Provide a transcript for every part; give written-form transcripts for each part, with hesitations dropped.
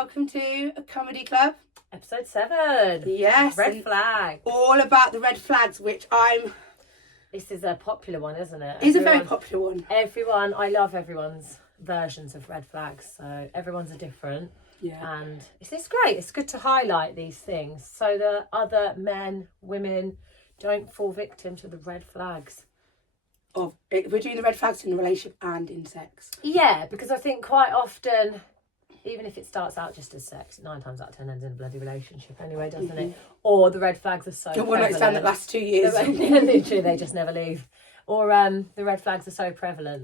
welcome to Cumedy Club. Episode 7. Yes. Red flag. All about the red flags, which This is a popular one, isn't it? It's a very popular one. I love everyone's versions of red flags. So everyone's are different. Yeah. And it's great. It's good to highlight these things so that other men, women don't fall victim to the red flags. We're doing the red flags in a relationship and in sex. Yeah, because I think quite often, even if it starts out just as sex, 9 times out of 10 ends in a bloody relationship anyway, doesn't it? Or the red flags are so One night stand that lasts 2 years. Literally, they just never leave. Or the red flags are so prevalent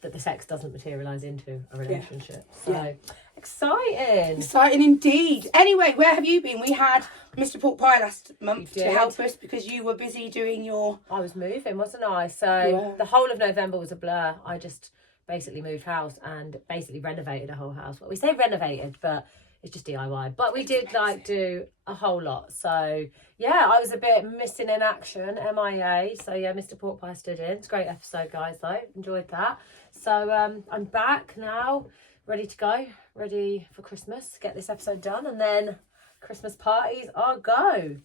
that the sex doesn't materialise into a relationship. So, exciting. Exciting indeed. Anyway, where have you been? We had Mr. Pork Pie last month to help us because you were busy doing your... I was moving, wasn't I? So the whole of November was a blur. I just basically moved house and basically renovated a whole house. Well, we say renovated, but it's just DIY. But we did do a whole lot. So yeah, I was a bit missing in action, MIA. So yeah, Mr. Pork Pie stood in. It's a great episode, guys, though. Enjoyed that. So I'm back now, ready to go, ready for Christmas. Get this episode done and then Christmas parties are go.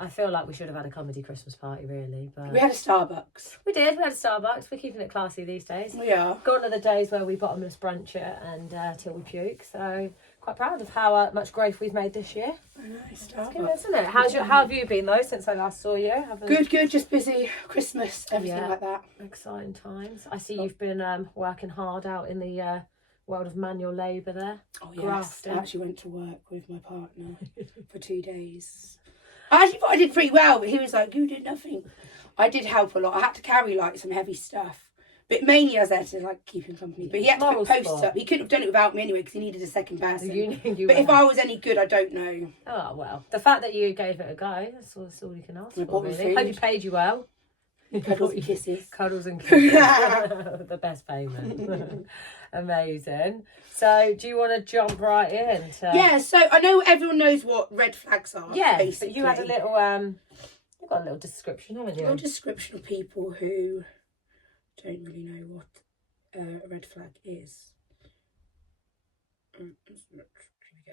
I feel like we should have had a comedy Christmas party, really. But we had a Starbucks. We did. We had a Starbucks. We're keeping it classy these days. We are. Gone are the days where we bottomless brunch it and till we puke. So quite proud of how much growth we've made this year. I know, Starbucks. Good, isn't it? How have you been, though, since I last saw you? Good. Just busy. Christmas, everything like that. Exciting times. I see you've been working hard out in the world of manual labour there. Oh, yes. Grafting. I actually went to work with my partner for 2 days. I actually thought I did pretty well, but he was like, you did nothing. I did help a lot. I had to carry some heavy stuff. But mainly I was there to keep him company. But he had to put posters up. He couldn't have done it without me anyway because he needed a second person. But if I was any good, I don't know. Oh, well. The fact that you gave it a go, that's all you can ask for, really. Hope he paid you well. Cuddles and kisses. Cuddles and kisses. The best payment. Amazing. So, do you want to jump right in? Yeah, so I know everyone knows what red flags are. Yeah, basically. But you had a little, you've got a little description, haven't you? A little description of people who don't really know what a red flag is. Here we go.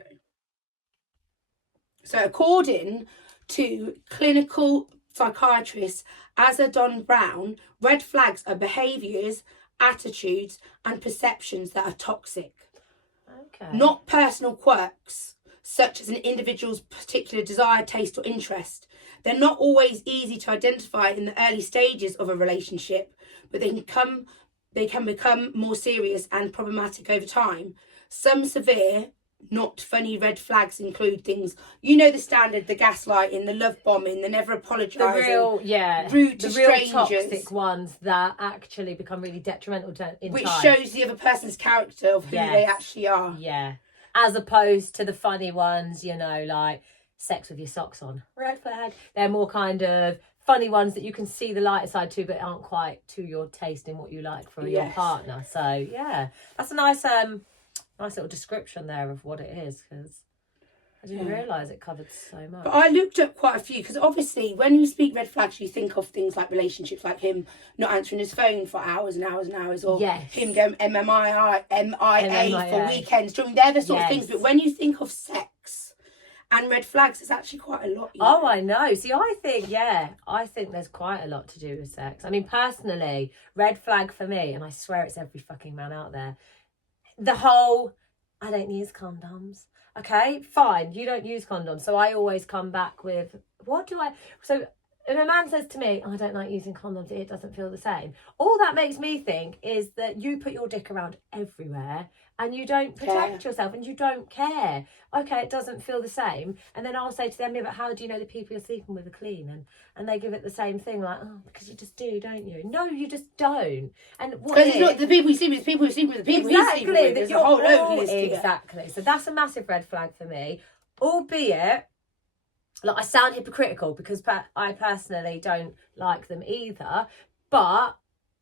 So, according to clinical psychiatrist Asa Don Brown, red flags are behaviours, attitudes and perceptions that are toxic. Okay. Not personal quirks, such as an individual's particular desire, taste or interest. They're not always easy to identify in the early stages of a relationship, but they can become more serious and problematic over time. Some severe, not funny red flags include things, the standard, the gaslighting, the love bombing, the never apologising, rude to strangers. Toxic ones that actually become really detrimental which shows the other person's character of who they actually are. Yeah, as opposed to the funny ones, like sex with your socks on, red flag. They're more kind of funny ones that you can see the lighter side to, but aren't quite to your taste in what you like from your partner. So yeah, that's a nice little description there of what it is, because I didn't realise it covered so much. But I looked up quite a few, because obviously when you speak red flags, you think of things like relationships, like him not answering his phone for hours and hours and hours, or him going MIA for weekends. They're the sort of things. But when you think of sex and red flags, it's actually quite a lot. Oh, I know. See, I think there's quite a lot to do with sex. I mean, personally, red flag for me, and I swear it's every fucking man out there, the whole, I don't use condoms. Okay, fine, you don't use condoms. So I always come back with, so if a man says to me, I don't like using condoms, it doesn't feel the same. All that makes me think is that you put your dick around everywhere and you don't protect yourself and you don't care. Okay, it doesn't feel the same. And then I'll say to them, yeah, but how do you know the people you're sleeping with are clean? And they give it the same thing, like, oh, because you just do, don't you? No, you just don't. And because it's not the people you sleep with, the people you sleep with, the people you sleep with. There's a whole load of Exactly. So that's a massive red flag for me. Albeit, I sound hypocritical because I personally don't like them either. But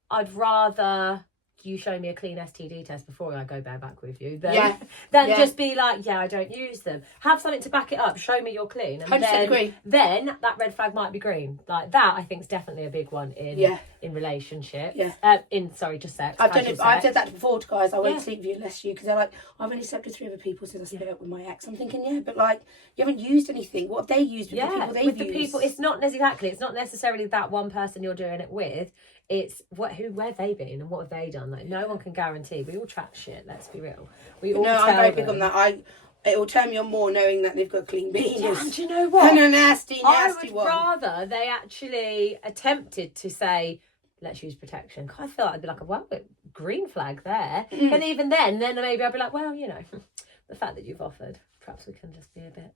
I'd rather you show me a clean STD test before I go bareback with you, then just be like, I don't use them. Have something to back it up. Show me you're clean, and 100% agree. Then that red flag might be green. Like that, I think is definitely a big one in relationships. Just sex. I've said that before to guys. I won't sleep with you unless you, because they're like, I've only slept with 3 other people since I split up with my ex. I'm thinking, but like, you haven't used anything. What have they used with the people they've used? It's not necessarily that one person you're doing it with. It's where have they been and what have they done? Like, no one can guarantee. We all chat shit. Let's be real. I'm very big on that. It will turn me on more knowing that they've got a clean penis. Yeah, and do you know what? And a nasty I would one. rather they actually attempted to say, let's use protection. I feel like I'd be like, well, green flag there. And even then maybe I'd be like, well, the fact that you've offered, perhaps we can just be a bit.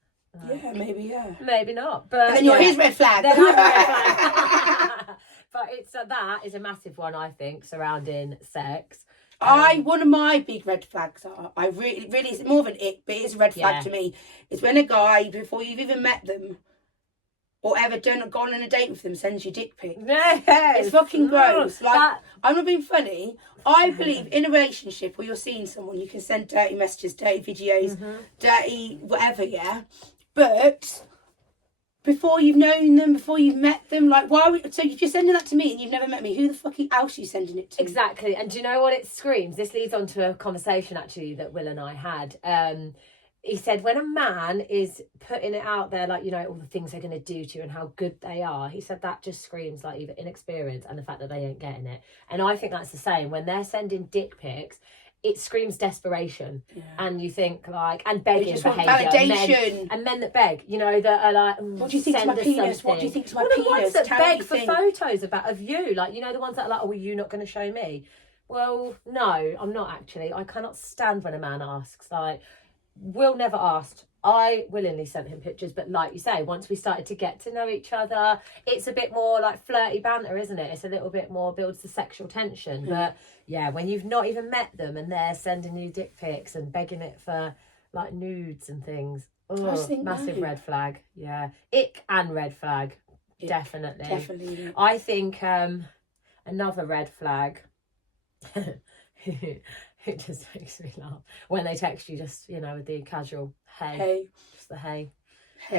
Maybe not. But and then you're his red flag. Then I'm a red flag. But that is a massive one, I think, surrounding sex. One of my big red flags I really it's more of an ick, but it's a red flag to me. Is when a guy, before you've even met them or ever gone on a date with them, sends you dick pics. Yes. It's fucking gross. Like, I'm not being funny. I believe in a relationship where you're seeing someone, you can send dirty messages, dirty videos, dirty whatever, but before you've known them, before you've met them, like, so if you're sending that to me and you've never met me, who the fuck else are you sending it to? Exactly. And do you know what it screams? This leads on to a conversation, actually, that Will and I had. He said, when a man is putting it out there, like, all the things they're going to do to you and how good they are, he said that just screams, like, either inexperience and the fact that they ain't getting it. And I think that's the same. When they're sending dick pics, it screams desperation, and you think like, and begging behaviour, validation, men that beg, that are like, what do you think to my penis? What do you think to my penis? The ones that beg for photos of you, like, the ones that are like, oh, are you not going to show me? Well, no, I'm not actually. I cannot stand when a man asks. Like, Will never asked. I willingly sent him pictures, but like you say, once we started to get to know each other, it's a bit more like flirty banter, isn't it? It's a little bit more, builds the sexual tension. But when you've not even met them and they're sending you dick pics and begging it for like nudes and things, massive red flag. Yeah, ick and red flag, definitely. I think another red flag. It just makes me laugh when they text you, just with the casual hey. Just the hey.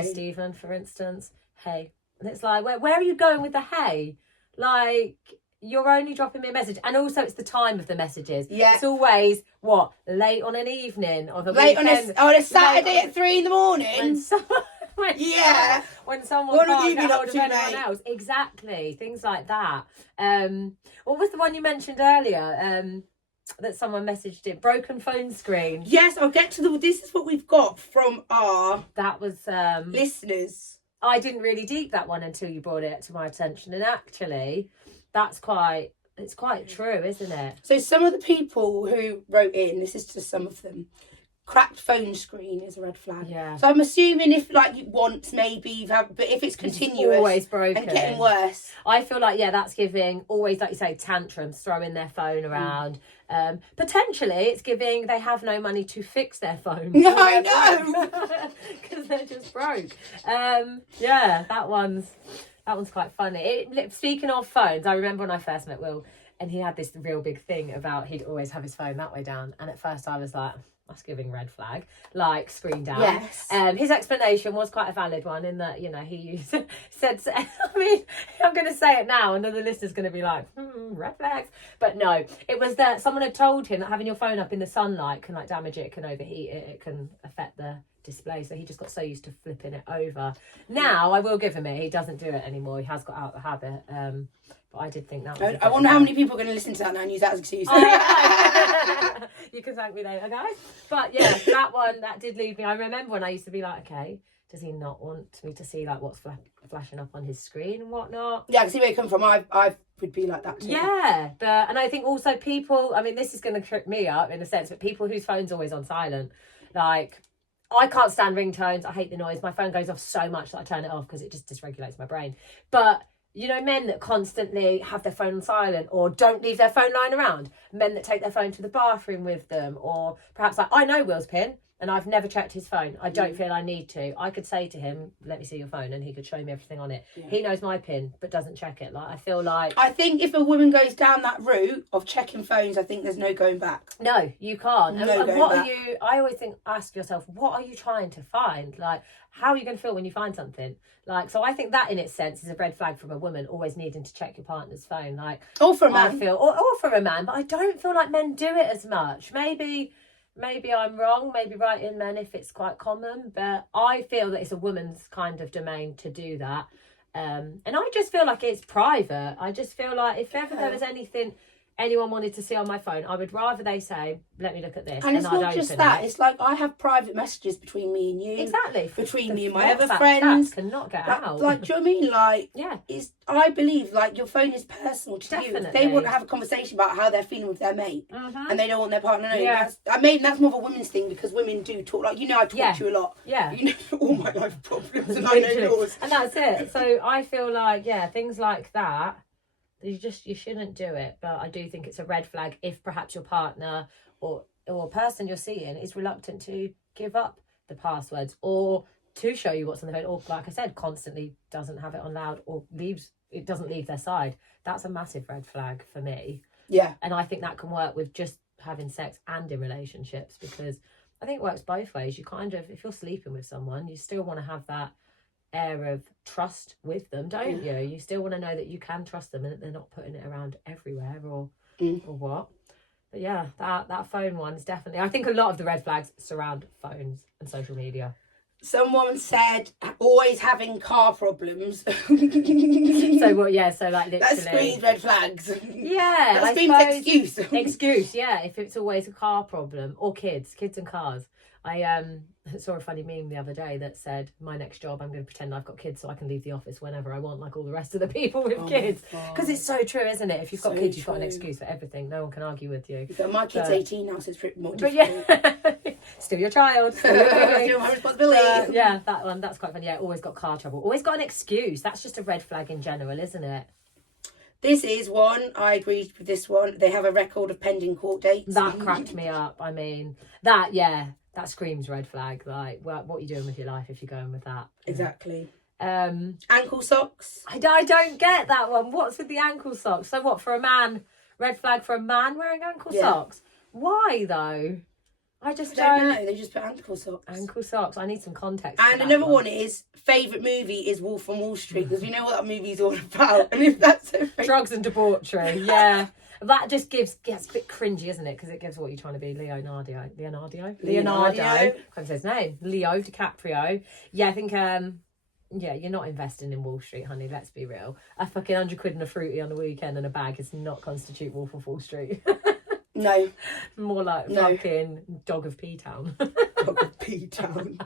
Stephen, for instance, hey, and it's like, where are you going with the hey? Like, you're only dropping me a message, and also it's the time of the messages. It's always late on an evening or the weekend, on a Saturday at 3 a.m. when someone can't get hold of anyone else. Exactly, things like that. What was the one you mentioned earlier? That someone messaged it, broken phone screen. Yes, I'll get to this is what we've got from our listeners. I didn't really deep that one until you brought it to my attention, and actually it's quite true, isn't it? So some of the people who wrote in, this is just some of them, cracked phone screen is a red flag. So I'm assuming if once maybe you've had, but if it's continuous, always broken and getting worse, I feel like that's giving always, like you say, tantrums, throwing their phone around. Potentially it's giving they have no money to fix their phone. No, I know, because they're just broke. That one's quite funny. Speaking of phones, I remember when I first met Will, and he had this real big thing about he'd always have his phone that way down, and at first I was like, that's giving red flag, like screen down. His explanation was quite a valid one in that, he said, I mean, I'm going to say it now and then the listener's going to be like, red flags. But no, it was that someone had told him that having your phone up in the sunlight can like damage it, can overheat it, it can affect the display. So he just got so used to flipping it over. Now, I will give him it, he doesn't do it anymore. He has got out the habit. But I did think that was I wonder how many people are going to listen to that now and use that as an excuse. You can thank me later, guys. But that one, that did leave me. I remember when I used to be like, okay, does he not want me to see like what's flashing up on his screen and whatnot? Yeah, I can see where you come from. I would be like that too. Yeah, and I think also people, I mean, this is going to trip me up in a sense, but people whose phone's always on silent, like, I can't stand ringtones. I hate the noise. My phone goes off so much that I turn it off because it just dysregulates my brain. But men that constantly have their phone on silent or don't leave their phone lying around. Men that take their phone to the bathroom with them, or perhaps like, I know Will's pin. and I've never checked his phone. I don't feel I need to. I could say to him, let me see your phone, and he could show me everything on it. He knows my PIN, but doesn't check it. Like, I feel like... I think if a woman goes down that route of checking phones, I think there's no going back. No, you can't. No and going what back. are you... I always ask yourself, what are you trying to find? Like, how are you going to feel when you find something? Like, so I think that in its sense is a red flag from a woman always needing to check your partner's phone. Like, or for a man. I feel, or for a man, but I don't feel like men do it as much. Maybe I'm wrong. Maybe right in men if it's quite common, but I feel that it's a woman's kind of domain to do that. And I just feel like it's private. I just feel like if ever there was anything anyone wanted to see on my phone, I would rather they say, let me look at this. And it's I'd not just open that. it. It's like I have private messages between me and you. Exactly. Between me and my other WhatsApp friends. chats cannot get Like, out. like, do you know what I mean? Like, yeah. I believe, like, your phone is personal to you. If they want to have a conversation about how they're feeling with their mate and they don't want their partner to know, that's more of a women's thing because women do talk. Like, I talk to you a lot. Yeah. You know all my life problems and I know yours. And that's it. So I feel like, things like that, you shouldn't do it. But I do think it's a red flag if perhaps your partner or person you're seeing is reluctant to give up the passwords or to show you what's on the phone, or like I said, constantly doesn't have it on loud or doesn't leave their side. That's a massive red flag for me. Yeah. And I think that can work with just having sex and in relationships, because I think it works both ways. You kind of, if you're sleeping with someone, you still want to have that air of trust with them, don't you? You still want to know that you can trust them and that they're not putting it around everywhere or what. But yeah, that phone one is definitely, I think a lot of the red flags surround phones and social media. Someone said always having car problems. So what? Yeah, so like literally. That screams red flags. Yeah, that screams excuse. Excuse, yeah. If it's always a car problem or kids and cars. I saw a funny meme the other day that said, my next job, I'm going to pretend I've got kids so I can leave the office whenever I want, like all the rest of the people with kids. Because it's so true, isn't it? If you've got kids, you've got an excuse for everything. No one can argue with you. So my kid's 18 now, so it's pretty more difficult. But yeah, still your child. Still my responsibility. Yeah, that one, that's quite funny. Yeah, always got car trouble. Always got an excuse. That's just a red flag in general, isn't it? This is one, I agreed with this one. They have a record of pending court dates. That cracked me up. I mean, that screams red flag. Like, well, what are you doing with your life if you're going with that? Exactly. Ankle socks. I don't get that one. What's with the ankle socks? So what, for a man, red flag for a man wearing ankle socks? Why though? I just don't know. They just put ankle socks. Ankle socks. I need some context. And another one is favourite movie is Wolf on Wall Street, because we know what that movie's all about. And if that's drugs and debauchery, yeah. That just gets a bit cringy, isn't it? Because it gives what you're trying to be, Leonardo. I can't say his name. Leo DiCaprio. Yeah, I think, you're not investing in Wall Street, honey. Let's be real. A fucking £100 and a fruity on the weekend and a bag does not constitute Wolf of Wall Street. No. More like fucking Dog of P-Town. Dog of P-Town.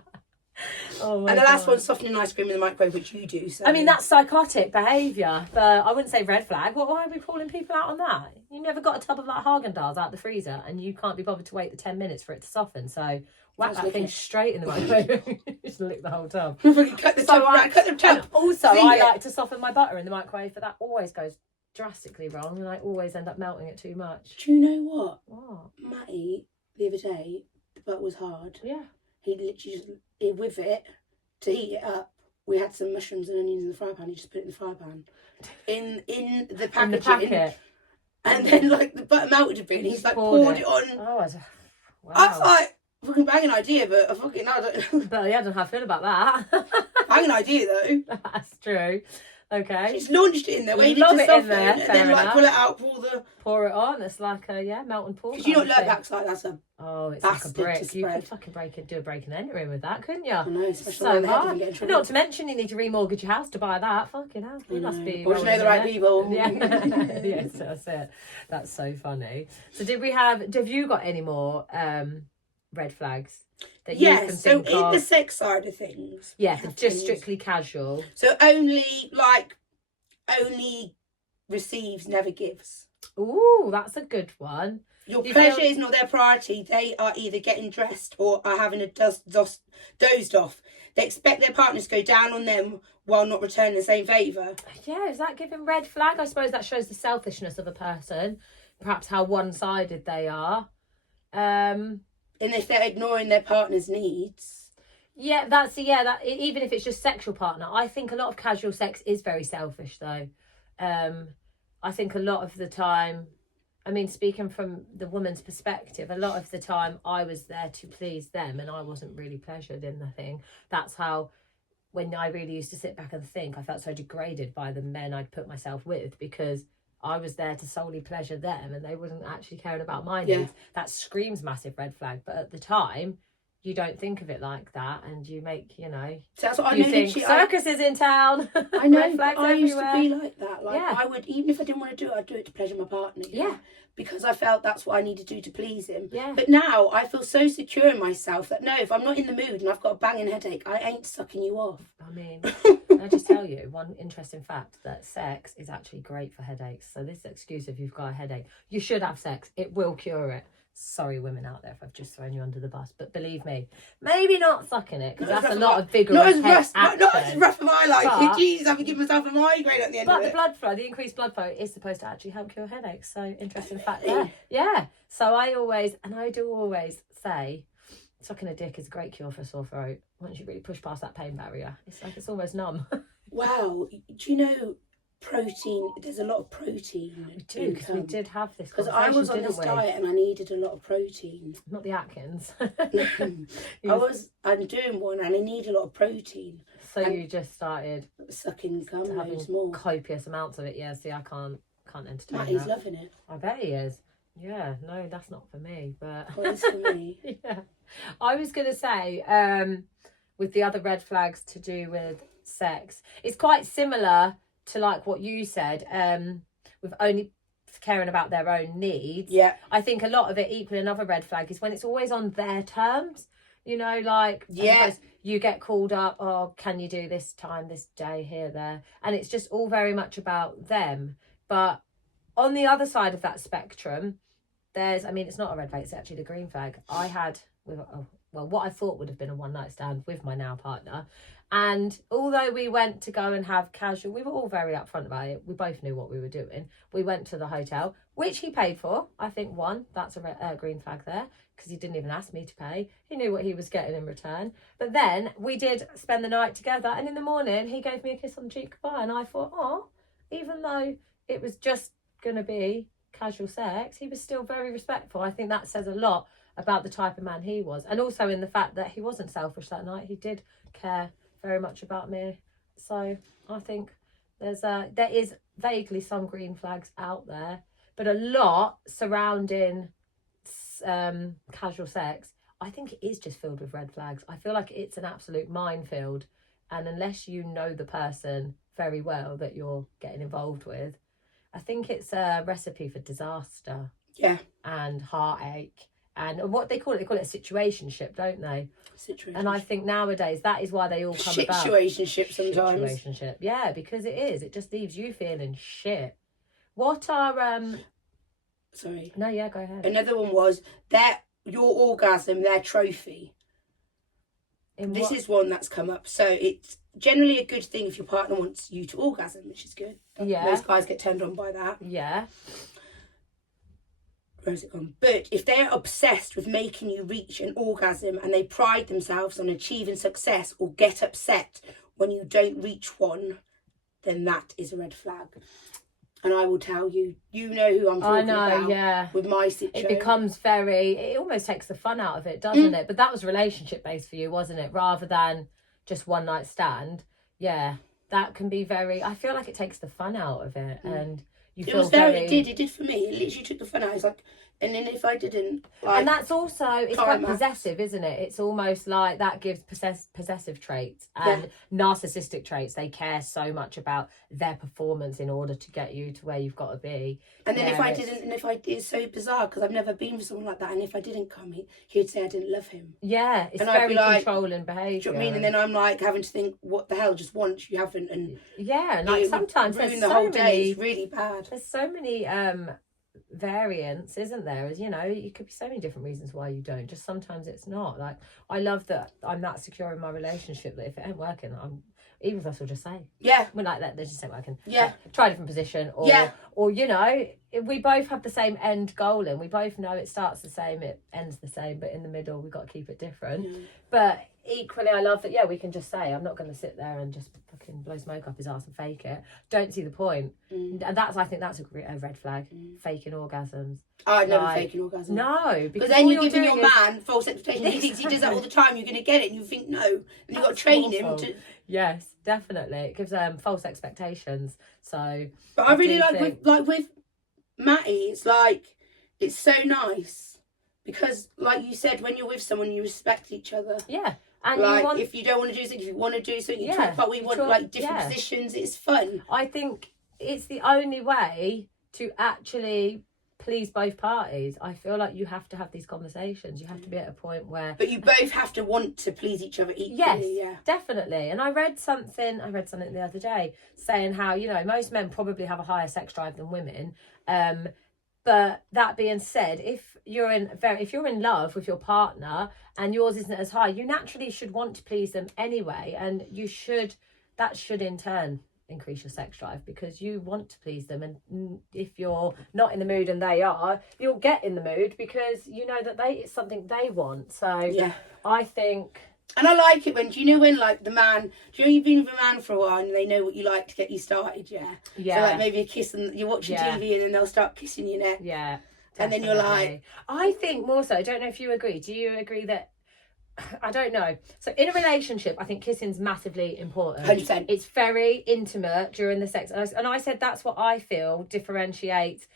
Oh and the last one's softening ice cream in the microwave, which you do. So. I mean, that's psychotic behaviour, but I wouldn't say red flag. Why are we calling people out on that? You never got a tub of like Haagen-Dazs out the freezer and you can't be bothered to wait the 10 minutes for it to soften. So whack that thing straight in the microwave. Just lick the whole tub. Cut the tub. Also, I like to soften my butter in the microwave, but that always goes drastically wrong and I always end up melting it too much. Do you know what? What? Matty, the other day, the butter was hard. Yeah. He literally just, with it, to heat it up, we had some mushrooms and onions in the fry pan. He just put it in the fry pan. In the packaging. In the packet. And then, like, the butter melted a bit and he's like, poured it on. Oh, wow. I was like, fucking banging idea, but I fucking, I don't But yeah, I don't know how I feel about that. Banging idea, though. That's true. Okay. Just launched it in there, waited to soften, and then like pull it out, pour it on. It's like a melt and pour. Because you not look back like that's a it's like a brick. You could fucking do a break and enter in with that, couldn't you? I know, especially so hard. Not to mention you need to remortgage your house to buy that. Fucking hell, you must be. Or you know the right people. Yeah, yes, that's it. That's so funny. So have you got any more red flags? So in the sex side of things, just strictly casual. So only receives, never gives. Ooh, that's a good one. Your pleasure is not their priority. They are either getting dressed or are having a dozed off. They expect their partners to go down on them while not returning the same favour. Yeah, is that giving red flag? I suppose that shows the selfishness of a person, perhaps how one-sided they are. And if they're ignoring their partner's needs. Yeah, even if it's just sexual partner, I think a lot of casual sex is very selfish though. I think a lot of the time, I mean, speaking from the woman's perspective, a lot of the time I was there to please them and I wasn't really pleasured in the thing. That's how, when I really used to sit back and think, I felt so degraded by the men I'd put myself with, because I was there to solely pleasure them and they wasn't actually caring about my needs. That screams massive red flag. But at the time, you don't think of it like that, and you make, you know, so that's what I you know. think circus is in town. I know, Red flags I used everywhere. to be like that. Like, I would, even if I didn't want to do it, I'd do it to pleasure my partner. Yeah. Because I felt that's what I need to do to please him. Yeah. But now I feel so secure in myself that no, if I'm not in the mood and I've got a banging headache, I ain't sucking you off. I mean, I just tell you one interesting fact, that sex is actually great for headaches. So this excuse, if you've got a headache, you should have sex. It will cure it. Sorry, women out there, if I've just thrown you under the bus, but believe me, maybe not sucking it, because that's a lot of vigorous action. Not as rough as I like But- it. Jesus, I've been giving myself a migraine at the end of But the it. blood flow, the increased blood flow, is supposed to actually help cure headaches. So interesting fact there. Yeah. So I do always say, sucking a dick is a great cure for a sore throat. Once you really push past that pain barrier, it's like it's almost numb. Wow, do you know protein? There's a lot of protein. We do, because we did have this Because conversation, I was on didn't this we? diet and I needed a lot of protein. Not the Atkins. I'm doing one and I need a lot of protein. So you just started Sucking cum having loads more. copious amounts of it. Yeah, see, I can't entertain Matty's that. loving it. I bet he is. Yeah, no, that's not for me, but Well, it's for me. yeah. I was going to say, with the other red flags to do with sex, it's quite similar to like what you said, with only caring about their own needs. Yeah. I think a lot of it, equally another red flag, is when it's always on their terms. You know, like, Yeah. you get called up, oh, can you do this time, this day, here, there? And it's just all very much about them. But on the other side of that spectrum, it's not a red flag, it's actually the green flag. I had, what I thought would have been a one night stand with my now partner. And although we went to go and have casual, we were all very upfront about it. We both knew what we were doing. We went to the hotel, which he paid for. I think that's a green flag there, because he didn't even ask me to pay. He knew what he was getting in return. But then we did spend the night together, and in the morning he gave me a kiss on the cheek goodbye, and I thought, oh, even though it was just going to be casual sex, he was still very respectful. I think that says a lot about the type of man he was, and also in the fact that he wasn't selfish that night. He did care very much about me. So I think there is vaguely some green flags out there, but a lot surrounding casual sex, I think it is just filled with red flags. I feel like it's an absolute minefield, and unless you know the person very well that you're getting involved with, I think it's a recipe for disaster. Yeah. And heartache. And what they call it a situationship, don't they? Situation. And I think nowadays that is why they all come about. Situationship sometimes. Situationship, yeah, because it is. It just leaves you feeling shit. What are Sorry. No, yeah, go ahead. Another one was your orgasm, their trophy. This is one that's come up. So it's generally a good thing if your partner wants you to orgasm, which is good. Yeah. Most guys get turned on by that. Yeah. Where's it gone? But if they're obsessed with making you reach an orgasm and they pride themselves on achieving success or get upset when you don't reach one, then that is a red flag. And I will tell you, you know who I'm talking about. Yeah. With my situation. It becomes it almost takes the fun out of it, doesn't it? But that was relationship based for you, wasn't it? Rather than just one night stand. Yeah. That can be I feel like it takes the fun out of it. And you feel it did for me. It literally took the fun out. It's like, and then if I didn't, like, and that's also, it's quite climax. possessive, isn't it? It's almost like that gives possessive traits and narcissistic traits. They care so much about their performance in order to get you to where you've got to be. And then it's so bizarre because I've never been with someone like that. And if I didn't come, he'd say I didn't love him. Yeah, it's and I'd very be like, controlling behaviour. Do you know what I mean? And then I'm like having to think, what the hell? Just once you haven't, and yeah, and like sometimes there's the so whole many. day. It's really bad. There's so many variants, isn't there? As you know, it could be so many different reasons why you don't. Just sometimes it's not. Like, I love that I'm that secure in my relationship that if it ain't working, either of us will just say. Yeah. We're like that. They just say, well, I can try a different position. Or, you know, we both have the same end goal and we both know it starts the same, it ends the same, but in the middle, we've got to keep it different. But equally, I love that, we can just say, I'm not going to sit there and just fucking blow smoke up his ass and fake it. Don't see the point. And I think that's a red flag, faking orgasms. I'd never fake an orgasm. No, because then you're giving your man false expectations. He thinks he does that all the time. You're going to get it, and you think no, and you've got to train him to. Yes, definitely. It gives false expectations. So, but I really with Matty. It's like it's so nice because, like you said, when you're with someone, you respect each other. Yeah. And like, if you don't want to do something, if you want to do something, you talk about we want like different positions. It's fun. I think it's the only way to actually please both parties. I feel like you have to have these conversations. You have to be at a point where... But you both have to want to please each other equally. Yes, definitely. And I read something the other day saying how, you know, most men probably have a higher sex drive than women. But that being said, if you're in love with your partner and yours isn't as high, you naturally should want to please them anyway, and that should in turn increase your sex drive because you want to please them. And if you're not in the mood and they are, you'll get in the mood because you know that it's something they want. So I think. And I like it when like the man, you've been with a man for a while and they know what you like to get you started, So like maybe a kiss and you're watching TV and then they'll start kissing your neck. Yeah. Definitely. And then you're like... I think more so, I don't know if you agree. Do you agree that... I don't know. So in a relationship, I think kissing's massively important. 100%. It's very intimate during the sex. And I said that's what I feel differentiates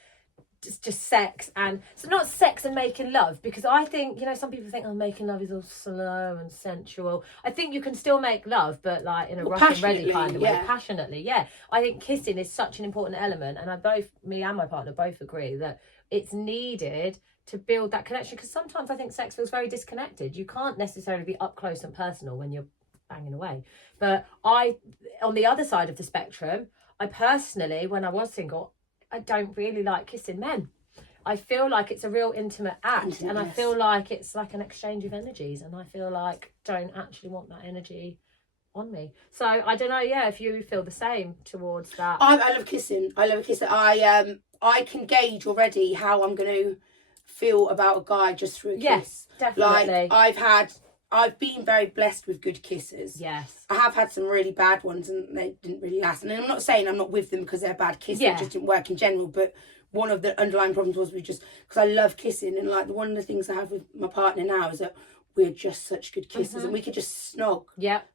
just sex, and so not sex and making love, because I think, you know, some people think making love is all slow and sensual. I think you can still make love, but like in a rough and ready kind of way, passionately. I think kissing is such an important element, and me and my partner both agree that it's needed to build that connection, because sometimes I think sex feels very disconnected. You can't necessarily be up close and personal when you're banging away. But on the other side of the spectrum, I personally, when I was single, I don't really like kissing men. I feel like it's a real intimate act, and I feel like it's like an exchange of energies, and I feel like don't actually want that energy on me. So I don't know, if you feel the same towards that. I love kissing. I can gauge already how I'm going to feel about a guy just through a kiss. Yes, definitely. Like I've been very blessed with good kisses. Yes. I have had some really bad ones and they didn't really last. And I'm not saying I'm not with them because they're bad kisses. It just didn't work in general. But one of the underlying problems was because I love kissing. And like one of the things I have with my partner now is that we're just such good kissers and we could just snog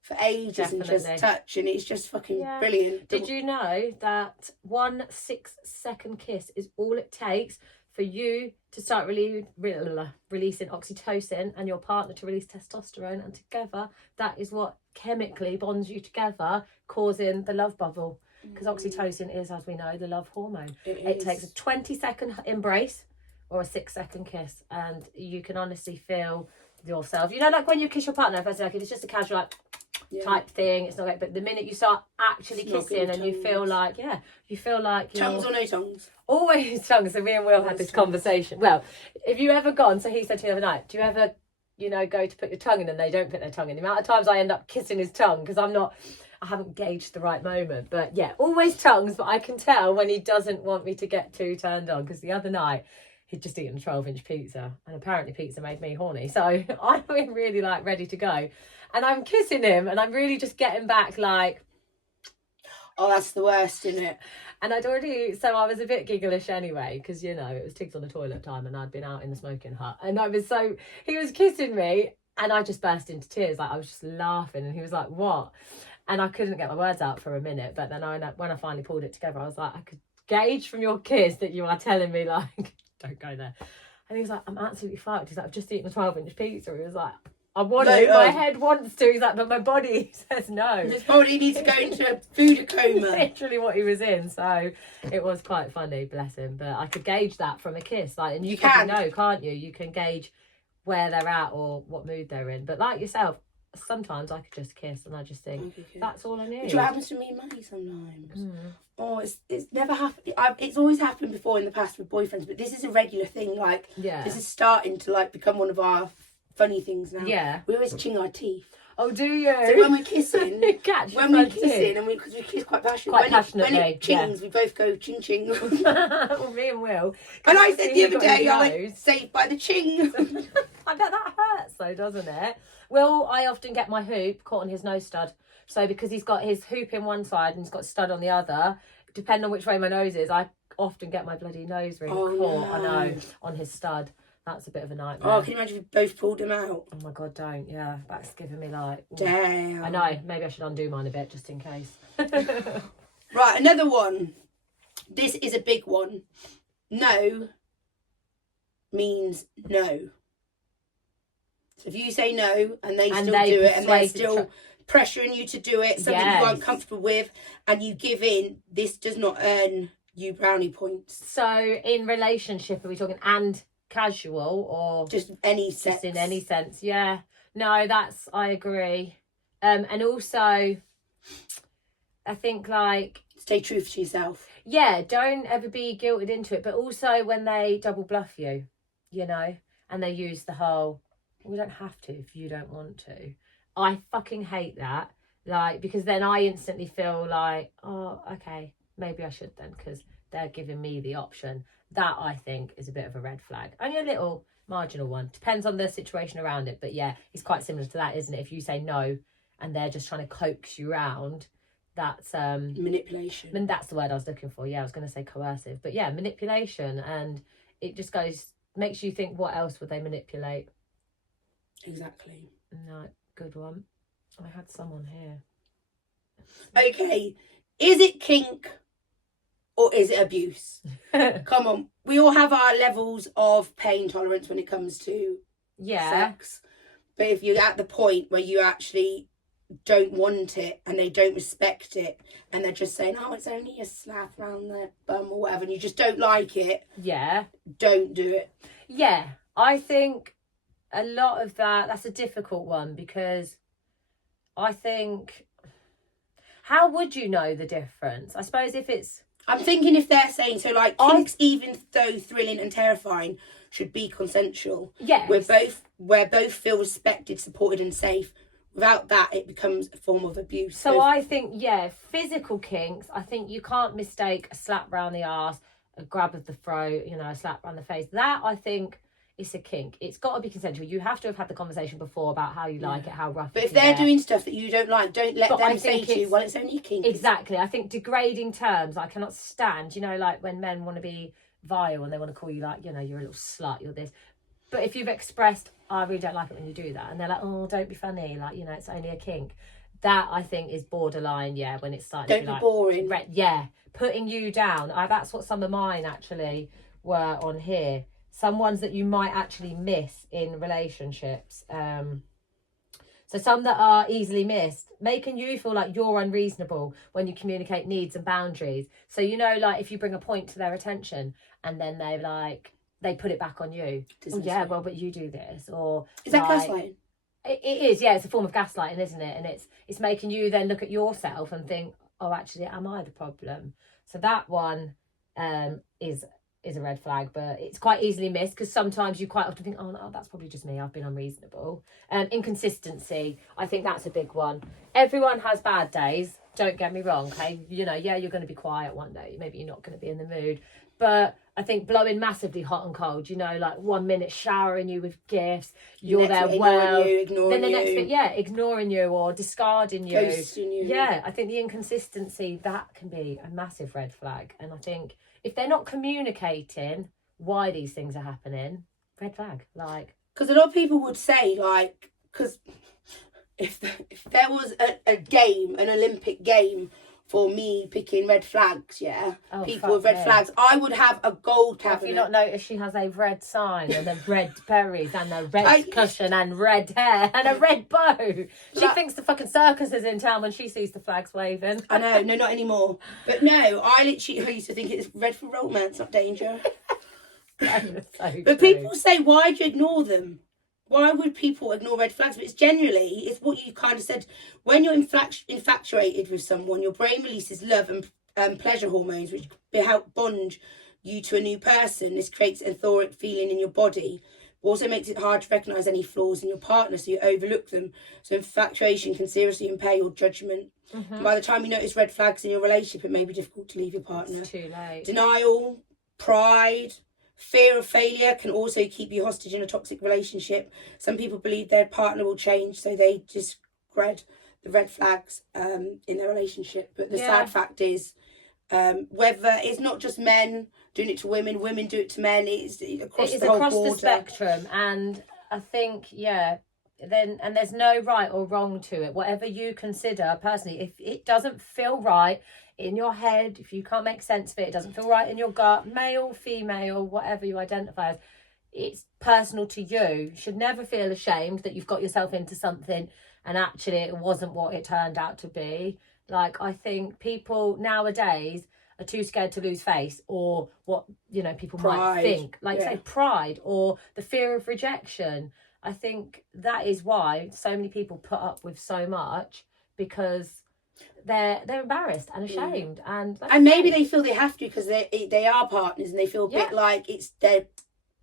for ages and just touch. And it's just fucking brilliant. Did you know that 1 6-second kiss is all it takes for you to start releasing oxytocin and your partner to release testosterone, and together that is what chemically bonds you together, causing the love bubble, because oxytocin is, as we know, the love hormone. It takes a 20-second embrace or a 6-second kiss, and you can honestly feel yourself, you know, like when you kiss your partner, if it's just a casual type thing, it's not great, but the minute you start actually kissing and you feel like tongues or no tongues, always tongues. So me and Will had this conversation. Well, if you ever gone, so he said to me the other night, do you ever, go to put your tongue in and they don't put their tongue in? The amount of times I end up kissing his tongue because I haven't gauged the right moment. But always tongues, but I can tell when he doesn't want me to get too turned on, because the other night he'd just eaten a 12-inch pizza, and apparently pizza made me horny, so I'm really like ready to go, and I'm kissing him and I'm really just getting back like, oh, that's the worst, isn't it? And I was a bit gigglish anyway, because it was Tigs on the toilet time and I'd been out in the smoking hut, and he was kissing me and I just burst into tears. Like, I was just laughing, and he was like, what? And I couldn't get my words out for a minute, but then when I finally pulled it together, I was like, I could gauge from your kiss that you are telling me like, don't go there. And he was like, I'm absolutely fucked. He's like, I've just eaten a 12-inch pizza. He was like, I want to, my head wants to. He's like, but my body says no. His body needs to go into a food coma. Literally what he was in. So it was quite funny, bless him. But I could gauge that from a kiss. Like, and you can know, can't you? You can gauge where they're at or what mood they're in. But like yourself, sometimes I could just kiss and I just think, that's all I need. Which happens to me and Maddie sometimes. Oh, it's never happened. It's always happened before in the past with boyfriends, but this is a regular thing. Like, this is starting to like become one of our funny things now. Yeah. We always ching our teeth. Oh, do you? So when we're kissing, Catch when we're kissing, and because we kiss quite passionately, when it chings, we both go ching ching. Well, me and Will. And I said the other day, I went, saved by the ching. I bet that hurts though, doesn't it? Will, I often get my hoop caught on his nose stud. So because he's got his hoop in one side and he's got stud on the other, depending on which way my nose is, I often get my bloody nose ring caught, no. I know, on his stud. That's a bit of a nightmare. Oh, can you imagine if we both pulled him out? Oh my God, don't. Yeah, that's giving me like... Ooh. Damn. I know, maybe I should undo mine a bit just in case. Right, another one. This is a big one. No means no. So if you say no and they still do it and they're still pressuring you to do it, something you aren't comfortable with, and you give in, this does not earn you brownie points. So in relationship, are we talking and casual or just any sense? Just in any sense, yeah. No, I agree. And also, I think like... Stay true to yourself. Yeah, don't ever be guilted into it. But also when they double bluff you, you know, and they use the whole, we don't have to if you don't want to. I fucking hate that. Like, because then I instantly feel like, oh, okay, maybe I should then, because they're giving me the option. That, I think, is a bit of a red flag. Only a little marginal one. Depends on the situation around it. But yeah, it's quite similar to that, isn't it? If you say no and they're just trying to coax you around, that's... manipulation. And that's the word I was looking for. Yeah, I was going to say coercive. But yeah, manipulation. And it just makes you think, what else would they manipulate? Exactly. No, good one. I had someone here. Okay. Is it kink? Or is it abuse? Come on. We all have our levels of pain tolerance when it comes to sex. But if you're at the point where you actually don't want it and they don't respect it and they're just saying, oh, it's only a slap around the bum or whatever, and you just don't like it, don't do it. Yeah. I think a lot of that's a difficult one, because I think, how would you know the difference? I suppose if it's... I'm thinking if they're saying, so like kinks, even though thrilling and terrifying, should be consensual. Yes. Where both feel respected, supported and safe. Without that, it becomes a form of abuse. So I think, physical kinks, I think you can't mistake a slap round the arse, a grab of the throat, you know, a slap round the face. That, I think, is a kink. It's got to be consensual. You have to have had the conversation before about how you like it, how rough. But if they're doing stuff that you don't like, don't let them say to you, well, it's only a kink. Exactly. I think degrading terms, I cannot stand, you know, like when men want to be vile and they want to call you like, you know, you're a little slut, you're this. But if you've expressed, I really don't like it when you do that, and they're like, oh, don't be funny, like, you know, it's only a kink. That, I think, is borderline, when it's starting to be like... boring. Putting you down. That's what some of mine, actually, were on here. Some ones that you might actually miss in relationships. So some that are easily missed, making you feel like you're unreasonable when you communicate needs and boundaries. So, you know, like, if you bring a point to their attention and then they're like... they put it back on you. Well, but you do this. Or is that gaslighting? It is, it's a form of gaslighting, isn't it? And it's making you then look at yourself and think, oh, actually, am I the problem? So that one is a red flag, but it's quite easily missed, because sometimes you quite often think, oh, no, that's probably just me, I've been unreasonable. Inconsistency, I think that's a big one. Everyone has bad days, don't get me wrong, okay? You know, you're going to be quiet one day, maybe you're not going to be in the mood, but I think blowing massively hot and cold, you know, like 1 minute showering you with gifts, you're there well, then the next bit, ignoring you or discarding you. Ghosting you. Yeah, I think the inconsistency, that can be a massive red flag. And I think if they're not communicating why these things are happening, red flag. Like, because a lot of people would say, like, because if there was a game, an Olympic game, for me picking red flags, people with red flags, I would have a gold cabinet. Have you not noticed she has a red sign and the red berries and a red cushion and red hair and a red bow? She thinks the fucking circus is in town when she sees the flags waving. I know, no, not anymore. But no, I used to think it's red for romance, not danger. But people say, why do you ignore them? Why would people ignore red flags? But it's what you kind of said. When you're infatuated with someone, your brain releases love and pleasure hormones, which help bond you to a new person. This creates an euphoric feeling in your body. Also makes it hard to recognise any flaws in your partner, so you overlook them. So infatuation can seriously impair your judgment. And by the time you notice red flags in your relationship, it may be difficult to leave your partner. It's too late. Denial, pride, fear of failure can also keep you hostage in a toxic relationship. Some people believe their partner will change, so they discredit the red flags in their relationship. But the sad fact is, whether it's not just men doing it to women do it to men. It's across the whole border. The spectrum, and I think and there's no right or wrong to it. Whatever you consider personally, if it doesn't feel right in your head, if you can't make sense of it, it doesn't feel right in your gut, male, female, whatever you identify as, it's personal to you. You should never feel ashamed that you've got yourself into something and actually it wasn't what it turned out to be. Like, I think people nowadays are too scared to lose face, or what, you know, people might think. Like, say, pride or the fear of rejection. I think that is why so many people put up with so much, because they're embarrassed and ashamed. And maybe they feel they have to because they are partners and they feel a bit like it's their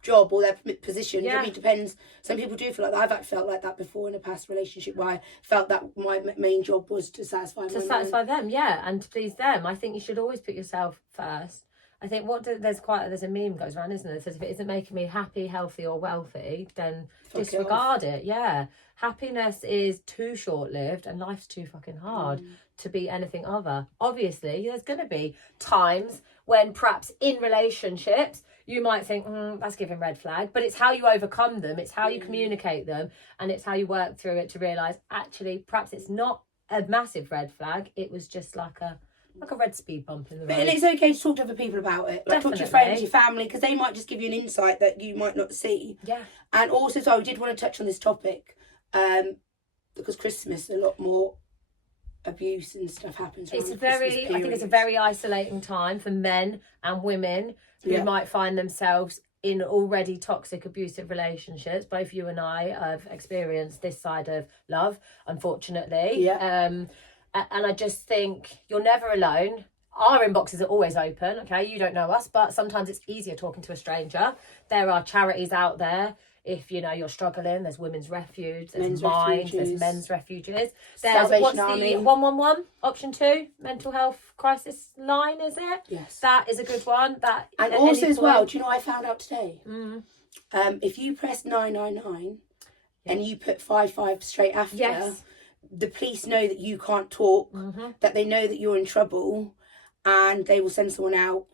job or their position. I mean, it depends. Some people do feel like that. I've felt like that before in a past relationship where I felt that my main job was to satisfy them, and to please them. I think you should always put yourself first. I think there's a meme goes around, isn't there? That says if it isn't making me happy, healthy or wealthy, then disregard it. Yeah. Happiness is too short-lived and life's too fucking hard to be anything other. Obviously, there's going to be times when perhaps in relationships you might think, that's giving red flag, but it's how you overcome them, it's how you communicate them, and it's how you work through it to realise, actually, perhaps it's not a massive red flag, it was just like a red speed bump in the road. And it's okay to talk to other people about it. Like, talk to your friends, your family, because they might just give you an insight that you might not see. Yeah. And also, so I did want to touch on this topic, because Christmas, a lot more abuse and stuff happens. I think it's a very isolating time for men and women who might find themselves in already toxic, abusive relationships. Both you and I have experienced this side of love, unfortunately. And I just think you're never alone. Our inboxes are always open, okay? You don't know us, but sometimes it's easier talking to a stranger. There are charities out there. If, you know, you're struggling, there's Women's Refuge, there's Minds, there's Men's Refuges. There's, what's the 111, option 2, mental health crisis line, is it? Yes. That is a good one. And also as well, do you know what I found out today? If you press 999 and you put 55 straight after, the police know that you can't talk, that they know that you're in trouble, and they will send someone out.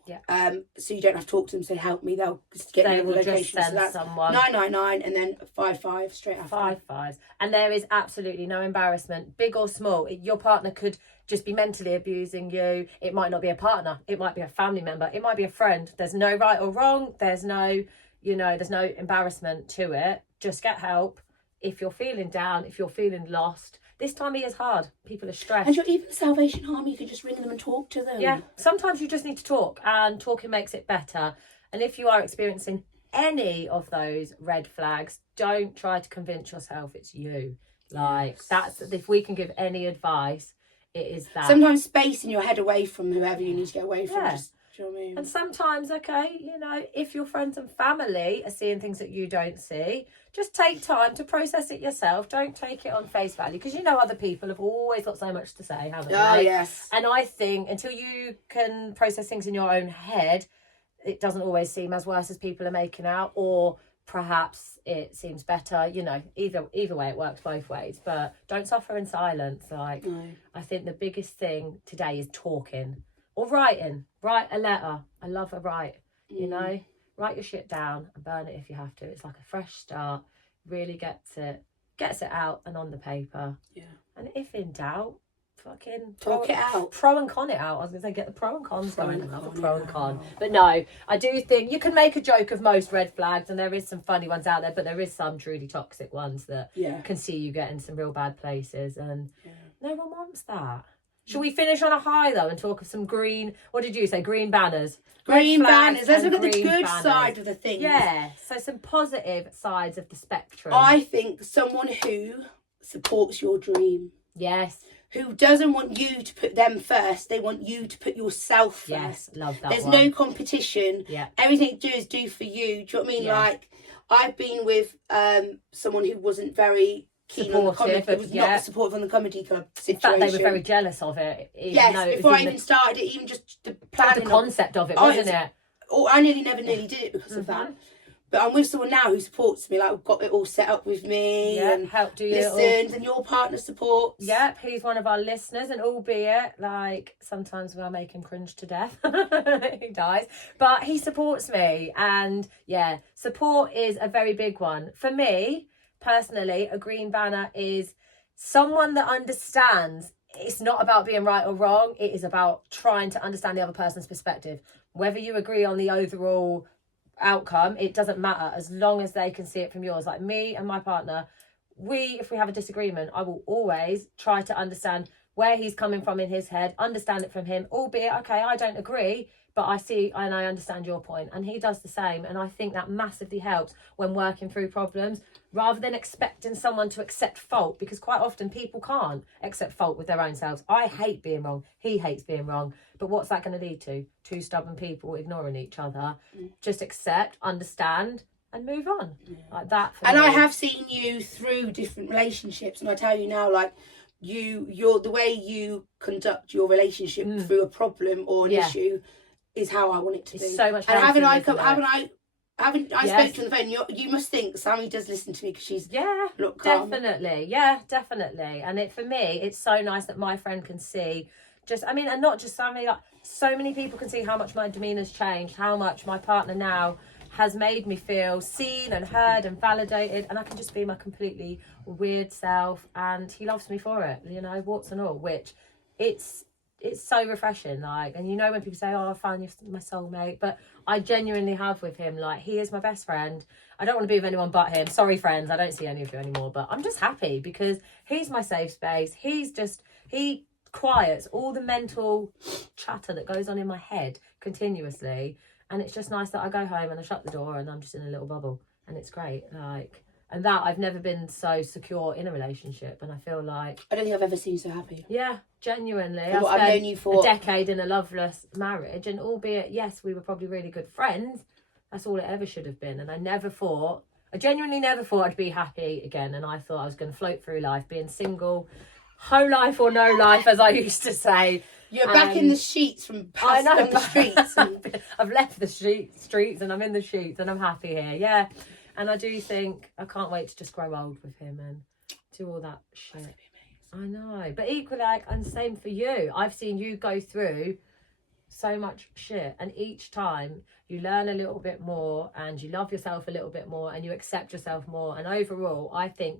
So you don't have to talk to them, say help me. They'll just get the location. Just send someone. 999 and then 55 straight after. 55. And there is absolutely no embarrassment, big or small. Your partner could just be mentally abusing you. It might not be a partner. It might be a family member. It might be a friend. There's no right or wrong. There's no embarrassment to it. Just get help. If you're feeling down, if you're feeling lost, this time of year is hard. People are stressed. And you're even the Salvation Army, you can just ring them and talk to them. Yeah, sometimes you just need to talk, and talking makes it better. And if you are experiencing any of those red flags, don't try to convince yourself it's you. That's, if we can give any advice, it is that. Sometimes spacing your head away from whoever you need to get away from. Just, do you know what I mean? And sometimes, if your friends and family are seeing things that you don't see, just take time to process it yourself. Don't take it on face value, because other people have always got so much to say, haven't they? Oh, yes. And I think until you can process things in your own head, it doesn't always seem as worse as people are making out, or perhaps it seems better. Either way, it works both ways. But don't suffer in silence. I think the biggest thing today is talking or writing. Write a letter. I love a write. Write your shit down and burn it if you have to. It's like a fresh start. Really gets it out and on the paper. Yeah. And if in doubt, fucking talk it out. Pro and con it out. I was going to say, get the pro and cons going. Another pro and con. But no, I do think you can make a joke of most red flags, and there is some funny ones out there, but there is some truly toxic ones that can see you get in some real bad places, and no one wants that. Shall we finish on a high, though, and talk of some green... What did you say? Green banners. Green banners. Let's look at the good side of the thing. Yeah. So some positive sides of the spectrum. I think someone who supports your dream. Yes. Who doesn't want you to put them first. They want you to put yourself first. Yes, love that. There's no competition. Yeah. Everything you do is do for you. Do you know what I mean? Yeah. Like, I've been with someone who wasn't very keen on the comedy. It was not supportive on the Comedy Club situation. In fact, they were very jealous of it. Yes, before I even started it, even just the planning, the concept of it, wasn't it? Oh, I never did it because of that. But I'm with someone now who supports me, like, we've got it all set up with me and helped you listens, and your partner supports. Yep, he's one of our listeners, and albeit, like, sometimes I make him cringe to death. He dies. But he supports me, and yeah, support is a very big one. For me, personally, a green banner is someone that understands it's not about being right or wrong, it is about trying to understand the other person's perspective. Whether you agree on the overall outcome, it doesn't matter as long as they can see it from yours. Like me and my partner, if we have a disagreement, I will always try to understand where he's coming from in his head, understand it from him, albeit, okay, I don't agree, but I see and I understand your point, and he does the same. And I think that massively helps when working through problems, rather than expecting someone to accept fault, because quite often people can't accept fault with their own selves. I hate being wrong, he hates being wrong, but what's that going to lead to? Two stubborn people ignoring each other. Just accept, understand, and move on. Like that. And I have seen you through different relationships, and I tell you now, like, you're the way you conduct your relationship through a problem or an issue is how I want it to be. So much. And haven't I spoke to you on the phone? You must think Sammy does listen to me because she's definitely, definitely. And for me, it's so nice that my friend can see. And not just Sammy. Like, so many people can see how much my demeanour's changed, how much my partner now has made me feel seen and heard and validated, and I can just be my completely weird self, and he loves me for it, you know, warts and all, which it's so refreshing. Like, and you know, when people say, oh, I found you my soulmate, but I genuinely have with him. Like, he is my best friend. I don't want to be with anyone but him. Sorry, friends, I don't see any of you anymore, but I'm just happy because he's my safe space. He quiets all the mental chatter that goes on in my head continuously, and it's just nice that I go home and I shut the door and I'm just in a little bubble, and it's great. Like, and that I've never been so secure in a relationship, and I feel like I don't think I've ever seen you so happy. Yeah, genuinely. I've known you for a decade in a loveless marriage, and albeit, yes, we were probably really good friends, that's all it ever should have been. And I genuinely never thought I'd be happy again, and I thought I was going to float through life being single, whole life or no life, as I used to say. You're back in the sheets from past on the streets. I've left the streets and I'm in the sheets, and I'm happy here. Yeah. And I do think I can't wait to just grow old with him and do all that shit. That's gonna be amazing. I know. But equally, and same for you. I've seen you go through so much shit, and each time you learn a little bit more and you love yourself a little bit more and you accept yourself more. And overall, I think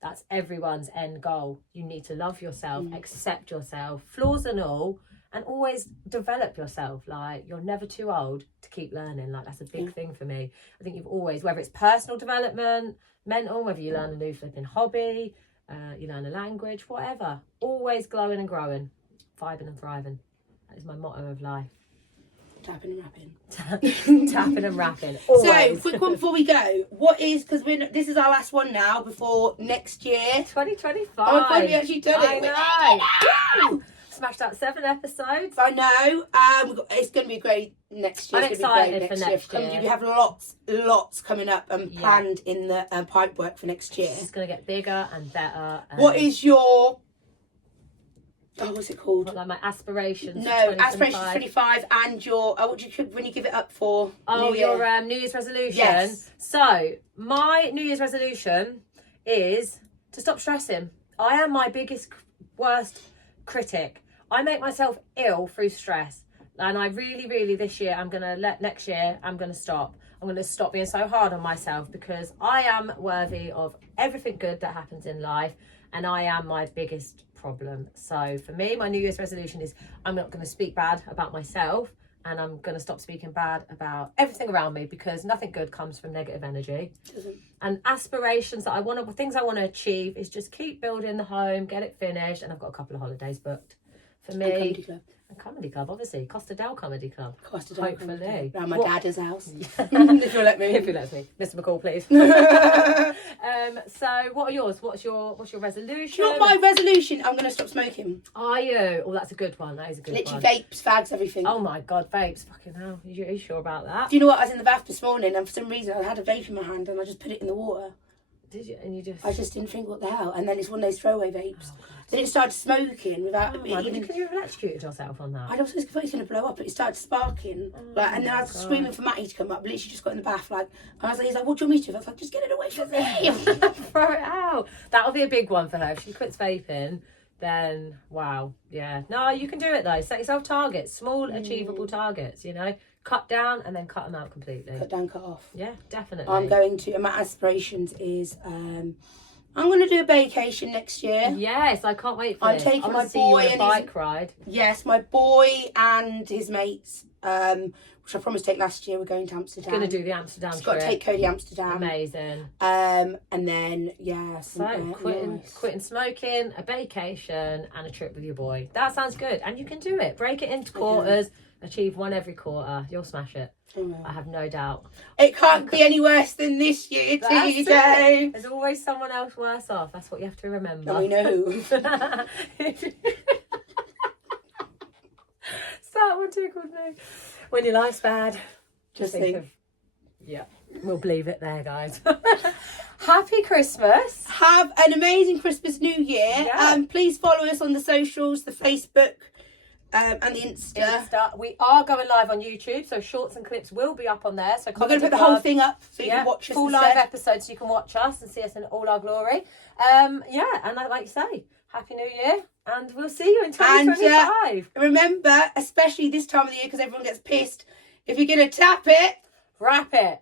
that's everyone's end goal. You need to love yourself, accept yourself, flaws and all, and always develop yourself. Like, you're never too old to keep learning. Like, that's a big thing for me. I think you've always, whether it's personal development, mental, whether you learn a new flipping hobby, you learn a language, whatever, always glowing and growing, vibing and thriving. That is my motto of life. Tapping and rapping. Tapping and rapping. Always. So, quick one before we go. What is, because this is our last one now before next year. 2025. Oh, I've finally actually done it. I know. Smashed out 7 episodes. I know. It's going to be great next year. I'm excited for next year. We have lots coming up and planned in the pipe work for next year. It's going to get bigger and better. And what is your... Oh, what's it called? Like my aspirations. No, aspirations 25, and your what do you when you give it up for? Oh, your New Year's resolution. Yes. So my New Year's resolution is to stop stressing. I am my worst critic. I make myself ill through stress, and I really this year next year I'm gonna stop. I'm gonna stop being so hard on myself, because I am worthy of everything good that happens in life, and I am my biggest problem. So for me, my New Year's resolution is I'm not going to speak bad about myself, and I'm going to stop speaking bad about everything around me, because nothing good comes from negative energy. And aspirations that things I want to achieve is just keep building the home, get it finished, and I've got a couple of holidays booked For me, And Cumedy Club. and Cumedy Club, obviously. Costa del Comedy Club. Costa del Hopefully. Comedy Club. Around my What- dad's house. If you'll let me. If he lets me. Mr. McCall, please. So what are yours? What's your resolution? Not my resolution. I'm going to stop smoking. Are you? Oh, that's a good one. That is a good Literally one. vapes, fags, everything. Oh my God, vapes. Fucking hell. Are you sure about that? Do you know what? I was in the bath this morning and for some reason I had a vape in my hand and I just put it in the water. Did you? And you just... I just didn't think, what the hell? And then it's one of those throwaway vapes. Then it started smoking without Oh me my, even... can you have electrocuted yourself on that? I was thought it was going to blow up, but it started sparking. And then I was screaming for Matty to come up. Literally just got in the bath, and I was like, he's like, what do you want me to do? I was like, just get it away from me. Throw it out. That'll be a big one for her. If she quits vaping, then wow, yeah. No, you can do it though. Set yourself targets, small, achievable targets. You know, cut down and then cut them out completely. Cut down, cut off. Yeah, definitely. I'm going to, and my aspirations is, I'm going to do a vacation next year. Yes, I can't wait for I'm this. taking I wanna my see you boy on a and bike ride. Yes, my boy and his mates, which I promised to take last year. We're going to Amsterdam. Going to do the Amsterdam Just trip. got to take Cody Amsterdam. Amazing. And then So quitting smoking, a vacation, and a trip with your boy. That sounds good, and you can do it. Break it into quarters. Achieve one every quarter. You'll smash it. I have no doubt. It can't be any worse than this year, TJ. There's always someone else worse off. That's what you have to remember. And we know who. Start one too called me. When your life's bad, just think of... Yeah, we'll leave it there, guys. Happy Christmas. Have an amazing Christmas, New Year. Yeah. Please follow us on the socials, the Facebook, and the Insta. We are going live on YouTube, so shorts and clips will be up on there. So We're going to put the whole thing up so you can watch us full instead. live episodes so you can watch us and see us in all our glory. And I'd like to say, Happy New Year, and we'll see you in 2025. And remember, especially this time of the year, because everyone gets pissed, if you're going to tap it, Wrap it.